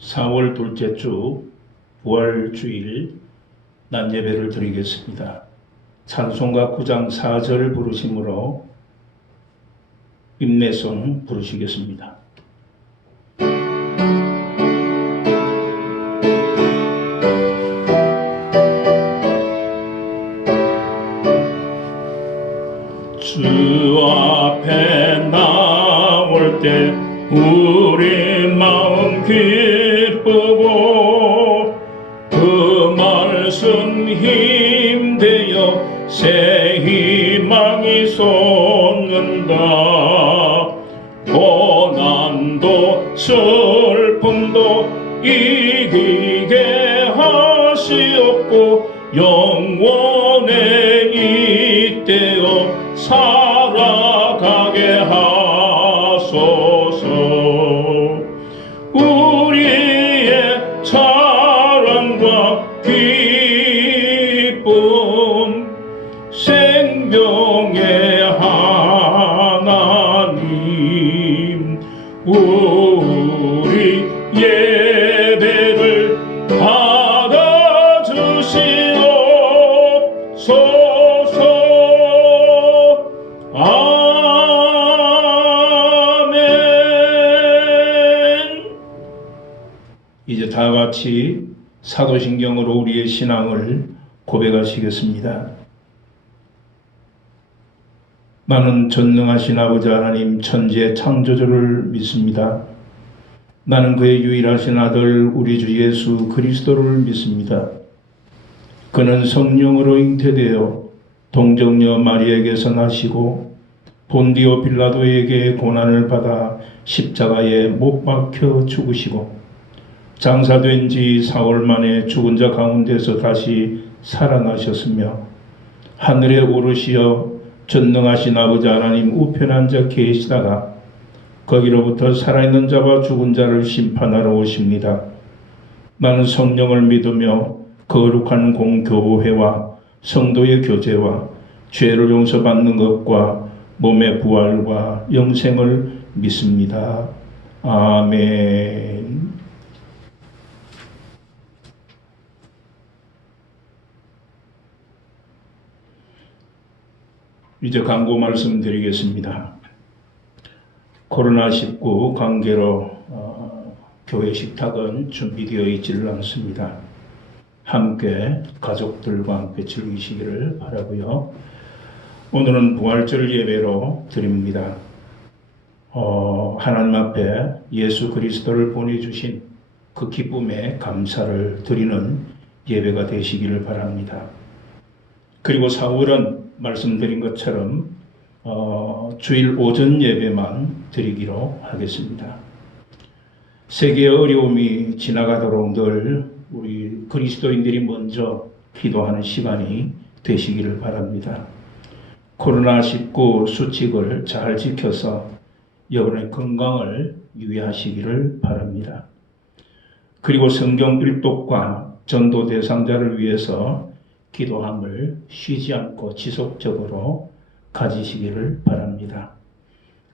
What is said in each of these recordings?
4월 둘째 주 부활주일 낮 예배를 드리겠습니다. 찬송가 9장 4절 부르심으로 인내송 부르시겠습니다. 주 앞에 나올 때 우리 마음 기쁘고 그 말씀 힘되어 새 희망이 솟는다. 고난도 슬픔도 이기게 하시옵고 영원에 잇대어 살아가게 하소서. 우리의 자랑과 기쁨 생명의 하나님, 우리 예배를 받아주시옵소서. 아멘. 이제 다 같이 사도신경으로 우리의 신앙을 고백하시겠습니다. 나는 전능하신 아버지 하나님 천지의 창조주를 믿습니다. 나는 그의 유일하신 아들 우리 주 예수 그리스도를 믿습니다. 그는 성령으로 잉태되어 동정녀 마리에게서 나시고 본디오 빌라도에게 고난을 받아 십자가에 못 박혀 죽으시고 장사된 지 4월 만에 죽은 자 가운데서 다시 살아나셨으며 하늘에 오르시어 전능하신 아버지 하나님 우편에 앉아 계시다가 거기로부터 살아있는 자와 죽은 자를 심판하러 오십니다. 나는 성령을 믿으며 거룩한 공교회와 성도의 교제와 죄를 용서받는 것과 몸의 부활과 영생을 믿습니다. 아멘. 이제 광고 말씀드리겠습니다. 코로나19 관계로 교회 식탁은 준비되어 있지를 않습니다. 함께 가족들과 함께 즐기시기를 바라고요. 오늘은 부활절 예배로 드립니다. 하나님 앞에 예수 그리스도를 보내주신 그 기쁨에 감사를 드리는 예배가 되시기를 바랍니다. 그리고 4월은 말씀드린 것처럼 주일 오전 예배만 드리기로 하겠습니다. 세계의 어려움이 지나가도록 늘 우리 그리스도인들이 먼저 기도하는 시간이 되시기를 바랍니다. 코로나19 수칙을 잘 지켜서 여러분의 건강을 유의하시기를 바랍니다. 그리고 성경 일독과 전도 대상자를 위해서 기도함을 쉬지 않고 지속적으로 가지시기를 바랍니다.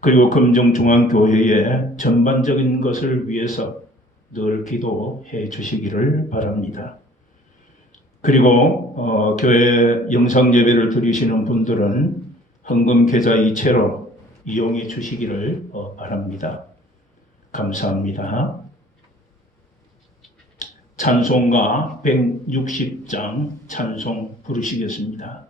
그리고 금정중앙교회의 전반적인 것을 위해서 늘 기도해 주시기를 바랍니다. 그리고 교회 영상 예배를 드리시는 분들은 헌금 계좌 이체로 이용해 주시기를 바랍니다. 감사합니다. 찬송가 160장 찬송 부르시겠습니다.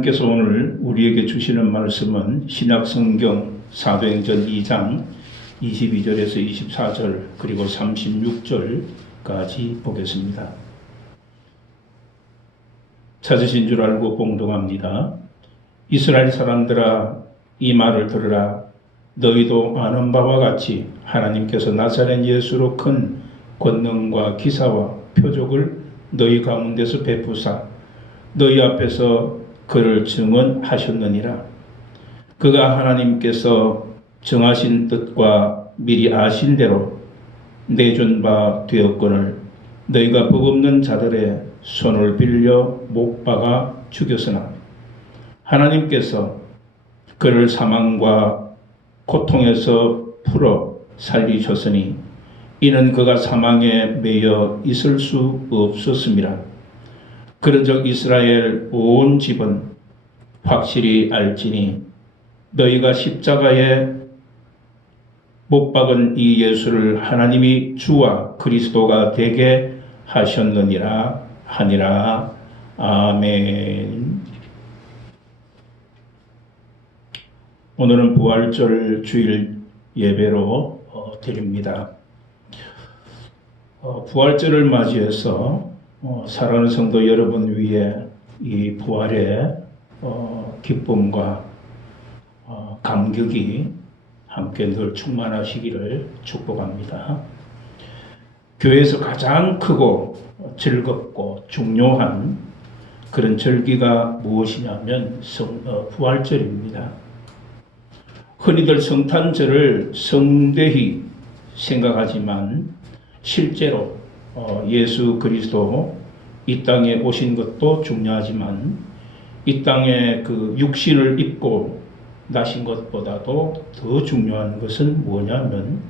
하나님께서 오늘 우리에게 주시는 말씀은 신약성경 사도행전 2장 22절에서 24절 그리고 36절까지 보겠습니다. 찾으신 줄 알고 봉독합니다. 이스라엘 사람들아, 이 말을 들으라. 너희도 아는 바와 같이 하나님께서 나사렛 예수로 큰 권능과 기사와 표적을 너희 가운데서 베푸사 너희 앞에서 그를 증언하셨느니라. 그가 하나님께서 정하신 뜻과 미리 아신 대로 내준 바 되었거늘 너희가 법 없는 자들의 손을 빌려 못 박아 죽였으나 하나님께서 그를 사망과 고통에서 풀어 살리셨으니 이는 그가 사망에 매여 있을 수 없었습니다. 그런즉 이스라엘 온 집은 확실히 알지니 너희가 십자가에 못 박은 이 예수를 하나님이 주와 그리스도가 되게 하셨느니라 하니라. 아멘. 오늘은 부활절 주일 예배로 드립니다. 부활절을 맞이해서 사랑하는 성도 여러분 위에 이 부활의 기쁨과 감격이 함께 늘 충만하시기를 축복합니다. 교회에서 가장 크고 즐겁고 중요한 그런 절기가 무엇이냐면 부활절입니다. 흔히들 성탄절을 성대히 생각하지만 실제로 예수 그리스도 이 땅에 오신 것도 중요하지만 이 땅에 그 육신을 입고 나신 것보다도 더 중요한 것은 뭐냐면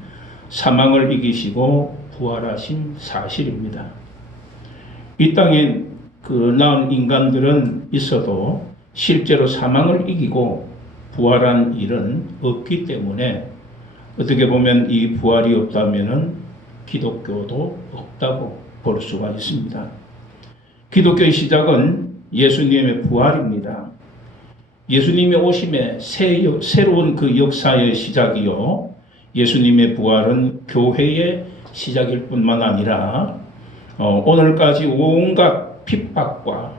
사망을 이기시고 부활하신 사실입니다. 이 땅에 그 나은 인간들은 있어도 실제로 사망을 이기고 부활한 일은 없기 때문에 어떻게 보면 이 부활이 없다면은 기독교도 없다고 볼 수가 있습니다. 기독교의 시작은 예수님의 부활입니다. 예수님의 오심에 새로운 그 역사의 시작이요. 예수님의 부활은 교회의 시작일 뿐만 아니라 오늘까지 온갖 핍박과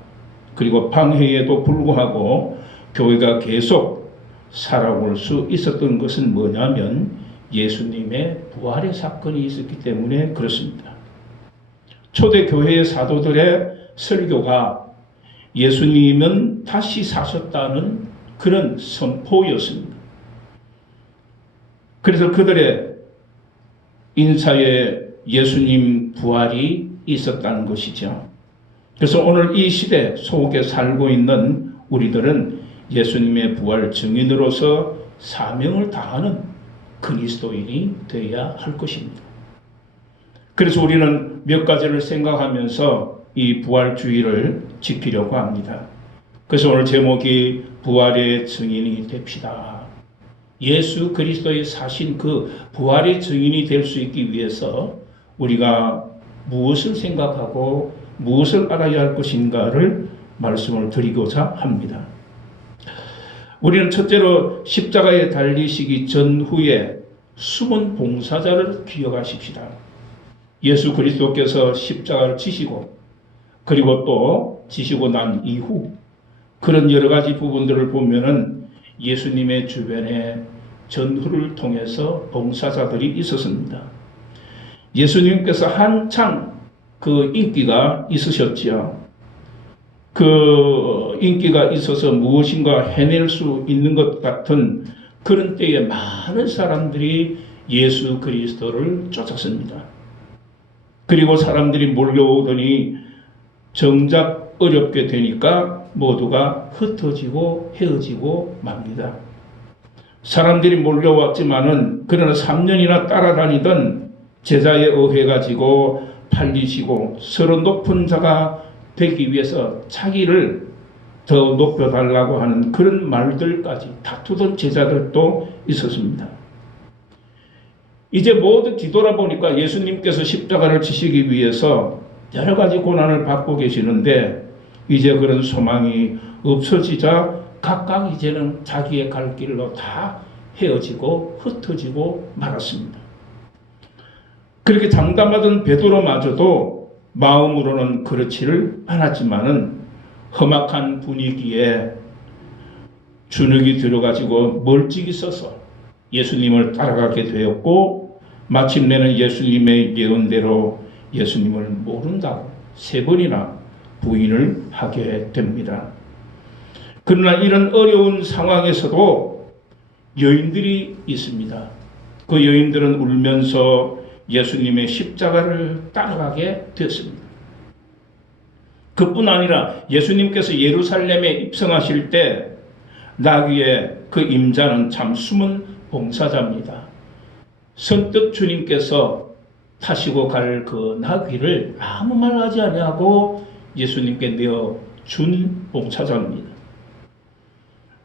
그리고 방해에도 불구하고 교회가 계속 살아올 수 있었던 것은 뭐냐면 예수님의 부활의 사건이 있었기 때문에 그렇습니다. 초대 교회의 사도들의 설교가 예수님은 다시 사셨다는 그런 선포였습니다. 그래서 그들의 인사에 예수님 부활이 있었다는 것이죠. 그래서 오늘 이 시대 속에 살고 있는 우리들은 예수님의 부활 증인으로서 사명을 다하는 그리스도인이 되어야 할 것입니다. 그래서 우리는 몇 가지를 생각하면서 이 부활주의를 지키려고 합니다. 그래서 오늘 제목이 부활의 증인이 됩시다. 예수 그리스도의 사신 그 부활의 증인이 될 수 있기 위해서 우리가 무엇을 생각하고 무엇을 알아야 할 것인가를 말씀을 드리고자 합니다. 우리는 첫째로 십자가에 달리시기 전후에 숨은 봉사자를 기억하십시다. 예수 그리스도께서 십자가를 지시고 그리고 또 지시고 난 이후 그런 여러 가지 부분들을 보면은 예수님의 주변에 전후를 통해서 봉사자들이 있었습니다. 예수님께서 한창 그 인기가 있으셨지요. 그 인기가 있어서 무엇인가 해낼 수 있는 것 같은 그런 때에 많은 사람들이 예수 그리스도를 쫓았습니다. 그리고 사람들이 몰려오더니 정작 어렵게 되니까 모두가 흩어지고 헤어지고 맙니다. 사람들이 몰려왔지만은 그러나 3년이나 따라다니던 제자에 의해 가지고 팔리시고 서로 높은 자가 되기 위해서 자기를 더 높여달라고 하는 그런 말들까지 다투던 제자들도 있었습니다. 이제 모두 뒤돌아보니까 예수님께서 십자가를 지시기 위해서 여러 가지 고난을 받고 계시는데 이제 그런 소망이 없어지자 각각 이제는 자기의 갈 길로 다 헤어지고 흩어지고 말았습니다. 그렇게 장담하던 베드로마저도 마음으로는 그렇지를 않았지만은 험악한 분위기에 주눅이 들어가지고 멀찍이 서서 예수님을 따라가게 되었고, 마침내는 예수님의 예언대로 예수님을 모른다고 3번이나 부인을 하게 됩니다. 그러나 이런 어려운 상황에서도 여인들이 있습니다. 그 여인들은 울면서 예수님의 십자가를 따라가게 되었습니다. 그뿐 아니라 예수님께서 예루살렘에 입성하실 때 나귀의 그 임자는 참 숨은 봉사자입니다. 선뜻 주님께서 타시고 갈 그 나귀를 아무 말 하지 아니하고 예수님께 내어준 봉사자입니다.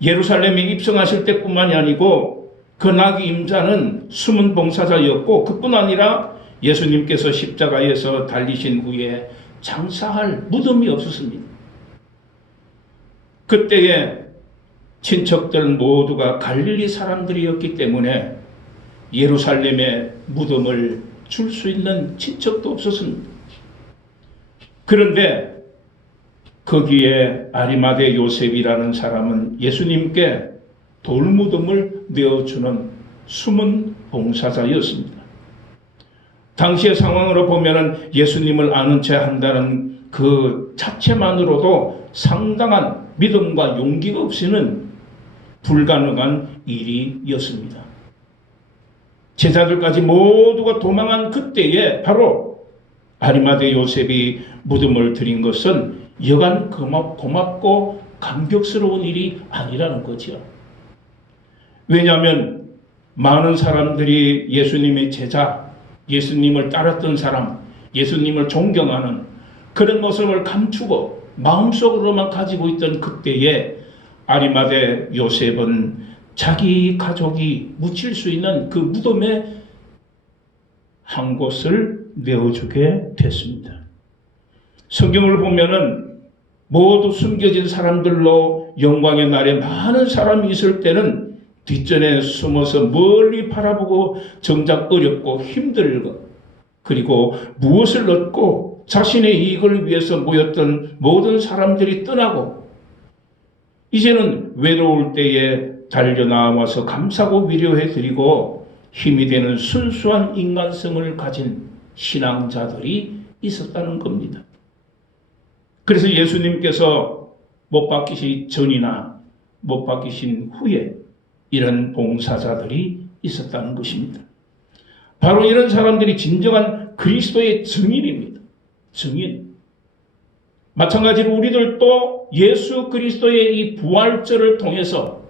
예루살렘에 입성하실 때뿐만이 아니고 그 나귀 임자는 숨은 봉사자였고, 그뿐 아니라 예수님께서 십자가에서 달리신 후에 장사할 무덤이 없었습니다. 그때에 친척들 모두가 갈릴리 사람들이었기 때문에 예루살렘에 무덤을 줄 수 있는 친척도 없었습니다. 그런데 거기에 아리마대 요셉이라는 사람은 예수님께 돌무덤을 내어주는 숨은 봉사자였습니다. 당시의 상황으로 보면 예수님을 아는 채 한다는 그 자체만으로도 상당한 믿음과 용기가 없이는 불가능한 일이었습니다. 제자들까지 모두가 도망한 그때에 바로 아리마대 요셉이 무덤을 드린 것은 여간 고맙고 감격스러운 일이 아니라는 거죠. 왜냐하면 많은 사람들이 예수님의 제자, 예수님을 따랐던 사람, 예수님을 존경하는 그런 모습을 감추고 마음속으로만 가지고 있던 그때에 아리마대 요셉은 자기 가족이 묻힐 수 있는 그 무덤에 한 곳을 내어주게 됐습니다. 성경을 보면은 모두 숨겨진 사람들로 영광의 날에 많은 사람이 있을 때는 뒷전에 숨어서 멀리 바라보고 정작 어렵고 힘들고, 그리고 무엇을 얻고 자신의 이익을 위해서 모였던 모든 사람들이 떠나고 이제는 외로울 때에 달려나와서 감사하고 위로해 드리고 힘이 되는 순수한 인간성을 가진 신앙자들이 있었다는 겁니다. 그래서 예수님께서 못 박히시 전이나 못 박히신 후에 이런 봉사자들이 있었다는 것입니다. 바로 이런 사람들이 진정한 그리스도의 증인입니다. 증인. 마찬가지로 우리들도 예수 그리스도의 이 부활절을 통해서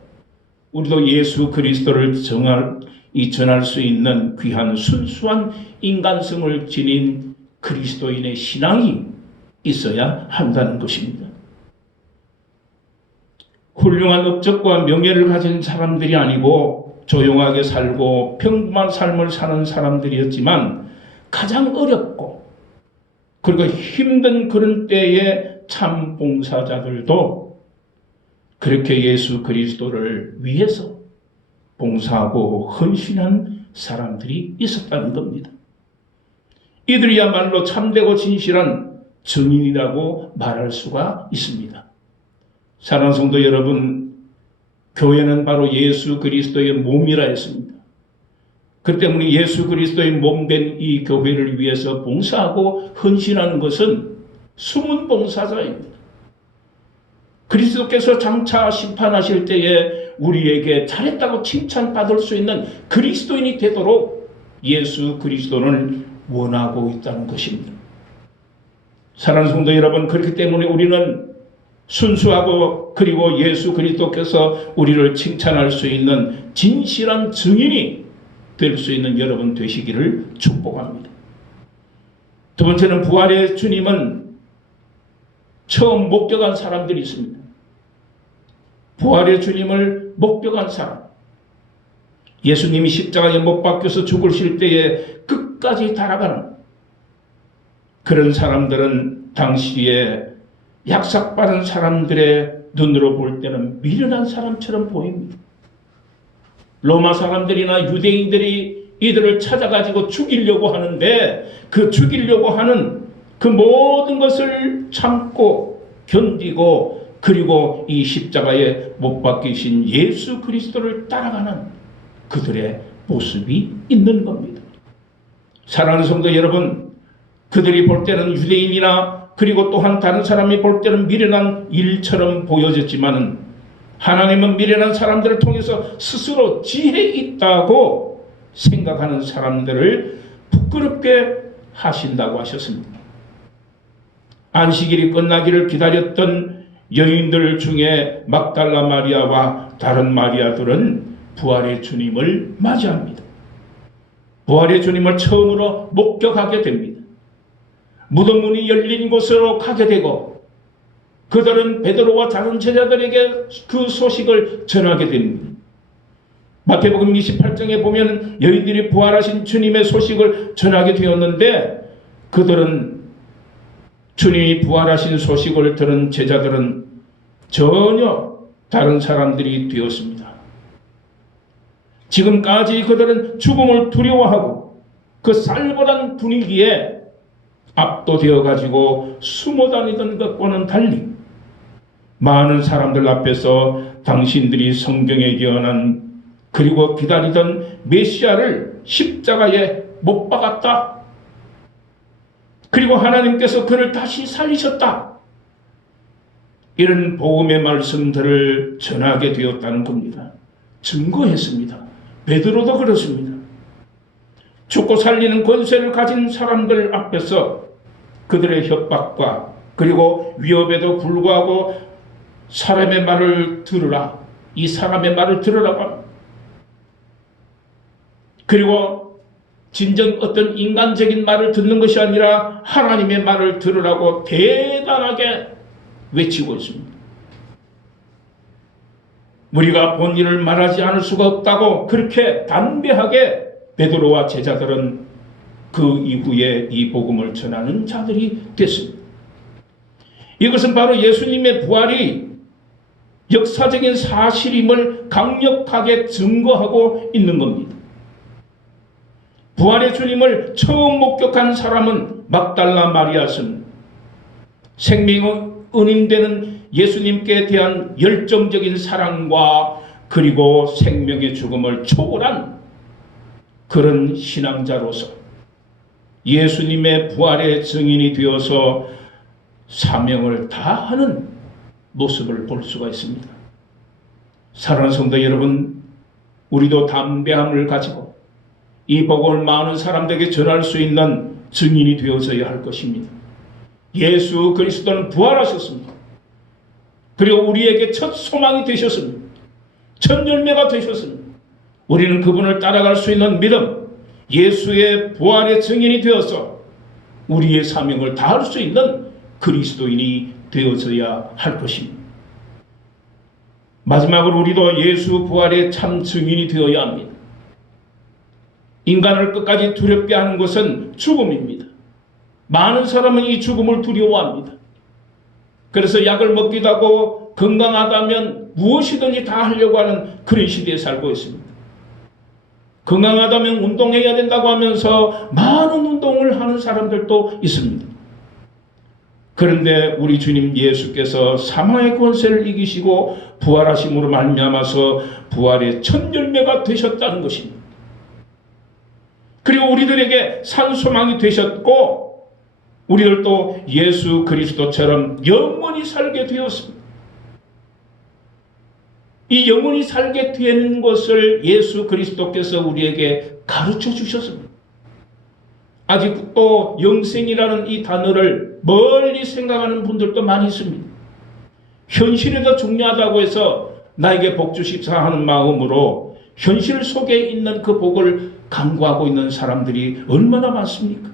우리도 예수 그리스도를 전할 수 있는 귀한 순수한 인간성을 지닌 그리스도인의 신앙이 있어야 한다는 것입니다. 훌륭한 업적과 명예를 가진 사람들이 아니고 조용하게 살고 평범한 삶을 사는 사람들이었지만 가장 어렵고 그리고 힘든 그런 때에 참 봉사자들도 그렇게 예수 그리스도를 위해서 봉사하고 헌신한 사람들이 있었다는 겁니다. 이들이야말로 참되고 진실한 증인이라고 말할 수가 있습니다. 사랑하는 성도 여러분, 교회는 바로 예수 그리스도의 몸이라 했습니다. 그 때문에 예수 그리스도의 몸된 이 교회를 위해서 봉사하고 헌신하는 것은 숨은 봉사자입니다. 그리스도께서 장차 심판하실 때에 우리에게 잘했다고 칭찬받을 수 있는 그리스도인이 되도록 예수 그리스도는 원하고 있다는 것입니다. 사랑하는 성도 여러분, 그렇기 때문에 우리는 순수하고 그리고 예수 그리스도께서 우리를 칭찬할 수 있는 진실한 증인이 될 수 있는 여러분 되시기를 축복합니다. 두 번째는 부활의 주님은 처음 목격한 사람들이 있습니다. 부활의 주님을 목격한 사람. 예수님이 십자가에 못 박혀서 죽으실 때에 끝까지 달아가는 그런 사람들은 당시에 약삭빠른 사람들의 눈으로 볼 때는 미련한 사람처럼 보입니다. 로마 사람들이나 유대인들이 이들을 찾아가지고 죽이려고 하는데 그 죽이려고 하는 그 모든 것을 참고 견디고 그리고 이 십자가에 못 박히신 예수 그리스도를 따라가는 그들의 모습이 있는 겁니다. 사랑하는 성도 여러분, 그들이 볼 때는 유대인이나 그리고 또한 다른 사람이 볼 때는 미련한 일처럼 보여졌지만은 하나님은 미련한 사람들을 통해서 스스로 지혜 있다고 생각하는 사람들을 부끄럽게 하신다고 하셨습니다. 안식일이 끝나기를 기다렸던 여인들 중에 막달라 마리아와 다른 마리아들은 부활의 주님을 맞이합니다. 부활의 주님을 처음으로 목격하게 됩니다. 무덤 문이 열린 곳으로 가게 되고 그들은 베드로와 다른 제자들에게 그 소식을 전하게 됩니다. 마태복음 28장에 보면 여인들이 부활하신 주님의 소식을 전하게 되었는데 그들은 주님이 부활하신 소식을 들은 제자들은 전혀 다른 사람들이 되었습니다. 지금까지 그들은 죽음을 두려워하고 그 살벌한 분위기에 압도되어 가지고 숨어 다니던 것과는 달리 많은 사람들 앞에서 당신들이 성경에 예언한 그리고 기다리던 메시아를 십자가에 못 박았다. 그리고 하나님께서 그를 다시 살리셨다. 이런 복음의 말씀들을 전하게 되었다는 겁니다. 증거했습니다. 베드로도 그렇습니다. 죽고 살리는 권세를 가진 사람들 앞에서 그들의 협박과 그리고 위협에도 불구하고 사람의 말을 들으라. 이 사람의 말을 들으라고 합니다. 그리고 진정 어떤 인간적인 말을 듣는 것이 아니라 하나님의 말을 들으라고 대단하게 외치고 있습니다. 우리가 본인을 말하지 않을 수가 없다고 그렇게 담대하게 베드로와 제자들은 그 이후에 이 복음을 전하는 자들이 됐습니다. 이것은 바로 예수님의 부활이 역사적인 사실임을 강력하게 증거하고 있는 겁니다. 부활의 주님을 처음 목격한 사람은 막달라 마리아는 생명의 은인되는 예수님께 대한 열정적인 사랑과 그리고 생명의 죽음을 초월한 그런 신앙자로서 예수님의 부활의 증인이 되어서 사명을 다하는 모습을 볼 수가 있습니다. 사랑하는 성도 여러분, 우리도 담대함을 가지고 이 복음을 많은 사람들에게 전할 수 있는 증인이 되어져야 할 것입니다. 예수 그리스도는 부활하셨습니다. 그리고 우리에게 첫 소망이 되셨습니다. 첫 열매가 되셨습니다. 우리는 그분을 따라갈 수 있는 믿음, 예수의 부활의 증인이 되어서 우리의 사명을 다할 수 있는 그리스도인이 되어져야 할 것입니다. 마지막으로 우리도 예수 부활의 참 증인이 되어야 합니다. 인간을 끝까지 두렵게 하는 것은 죽음입니다. 많은 사람은 이 죽음을 두려워합니다. 그래서 약을 먹기도 하고 건강하다면 무엇이든지 다 하려고 하는 그런 시대에 살고 있습니다. 건강하다면 운동해야 된다고 하면서 많은 운동을 하는 사람들도 있습니다. 그런데 우리 주님 예수께서 사망의 권세를 이기시고 부활하심으로 말미암아서 부활의 첫 열매가 되셨다는 것입니다. 그리고 우리들에게 산 소망이 되셨고 우리들도 예수 그리스도처럼 영원히 살게 되었습니다. 이 영원히 살게 되는 것을 예수 그리스도께서 우리에게 가르쳐 주셨습니다. 아직도 영생이라는 이 단어를 멀리 생각하는 분들도 많이 있습니다. 현실이 더 중요하다고 해서 나에게 복 주십사 하는 마음으로 현실 속에 있는 그 복을 간구하고 있는 사람들이 얼마나 많습니까?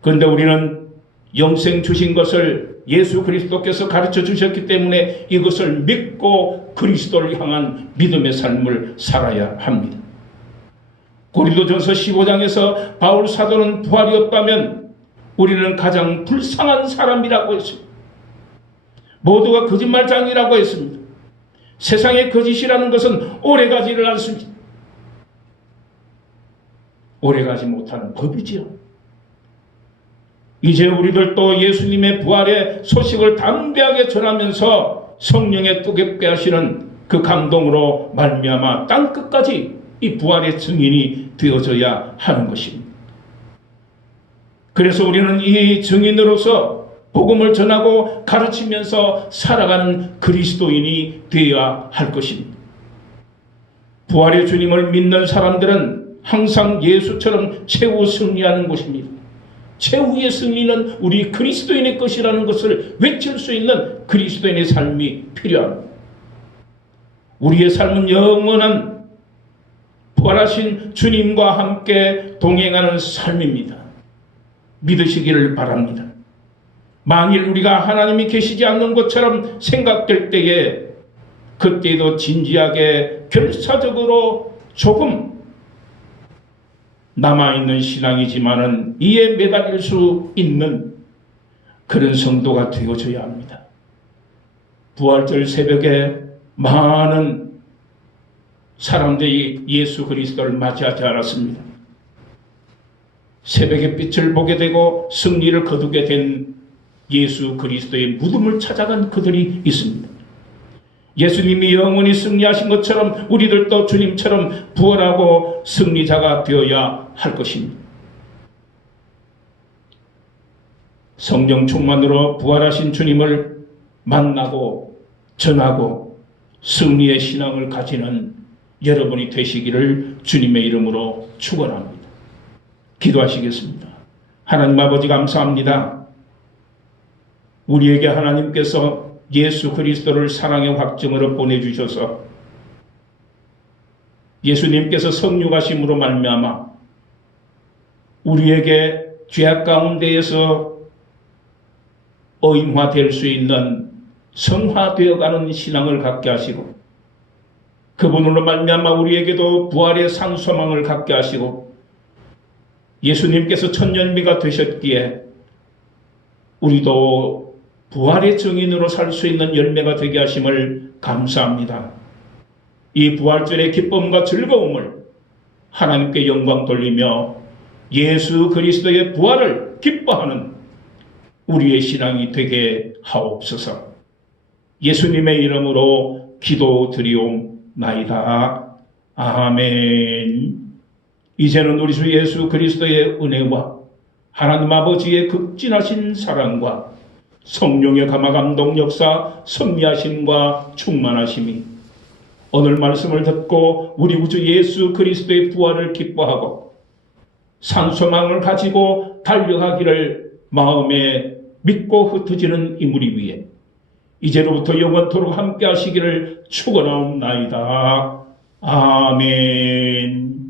그런데 우리는 영생 주신 것을 예수 그리스도께서 가르쳐 주셨기 때문에 이것을 믿고 그리스도를 향한 믿음의 삶을 살아야 합니다. 고린도전서 15장에서 바울 사도는 부활이 없다면 우리는 가장 불쌍한 사람이라고 했습니다. 모두가 거짓말장이라고 했습니다. 세상의 거짓이라는 것은 오래가지를 않습니다. 오래가지 못하는 법이지요. 이제 우리들도 예수님의 부활의 소식을 담대하게 전하면서 성령의 뜨겁게 하시는 그 감동으로 말미암아 땅끝까지 이 부활의 증인이 되어져야 하는 것입니다. 그래서 우리는 이 증인으로서 복음을 전하고 가르치면서 살아가는 그리스도인이 되어야 할 것입니다. 부활의 주님을 믿는 사람들은 항상 예수처럼 최후 승리하는 것입니다. 최후의 승리는 우리 그리스도인의 것이라는 것을 외칠 수 있는 그리스도인의 삶이 필요합니다. 우리의 삶은 영원한 부활하신 주님과 함께 동행하는 삶입니다. 믿으시기를 바랍니다. 만일 우리가 하나님이 계시지 않는 것처럼 생각될 때에 그때도 진지하게 결사적으로 조금 남아있는 신앙이지만은 이에 매달릴 수 있는 그런 성도가 되어져야 합니다. 부활절 새벽에 많은 사람들이 예수 그리스도를 맞이하지 않았습니다. 새벽의 빛을 보게 되고 승리를 거두게 된 예수 그리스도의 무덤을 찾아간 그들이 있습니다. 예수님이 영원히 승리하신 것처럼 우리들도 주님처럼 부활하고 승리자가 되어야 할 것입니다. 성령 충만으로 부활하신 주님을 만나고 전하고 승리의 신앙을 가지는 여러분이 되시기를 주님의 이름으로 축원합니다. 기도하시겠습니다. 하나님 아버지 감사합니다. 우리에게 하나님께서 예수 그리스도를 사랑의 확증으로 보내주셔서 예수님께서 성육하심으로 말미암아 우리에게 죄악 가운데에서 의인화될 수 있는 성화되어가는 신앙을 갖게 하시고 그분으로 말미암아 우리에게도 부활의 상소망을 갖게 하시고 예수님께서 천년미가 되셨기에 우리도 부활의 증인으로 살 수 있는 열매가 되게 하심을 감사합니다. 이 부활절의 기쁨과 즐거움을 하나님께 영광 돌리며 예수 그리스도의 부활을 기뻐하는 우리의 신앙이 되게 하옵소서. 예수님의 이름으로 기도드리옵나이다. 아멘. 이제는 우리 주 예수 그리스도의 은혜와 하나님 아버지의 극진하신 사랑과 성령의 감화 감동 역사 섭리하심과 충만하심이 오늘 말씀을 듣고 우리 우주 예수 그리스도의 부활을 기뻐하고 상소망을 가지고 달려가기를 마음에 믿고 흩어지는 이무리 위에 이제로부터 영원토록 함께 하시기를 축원하옵나이다. 아멘.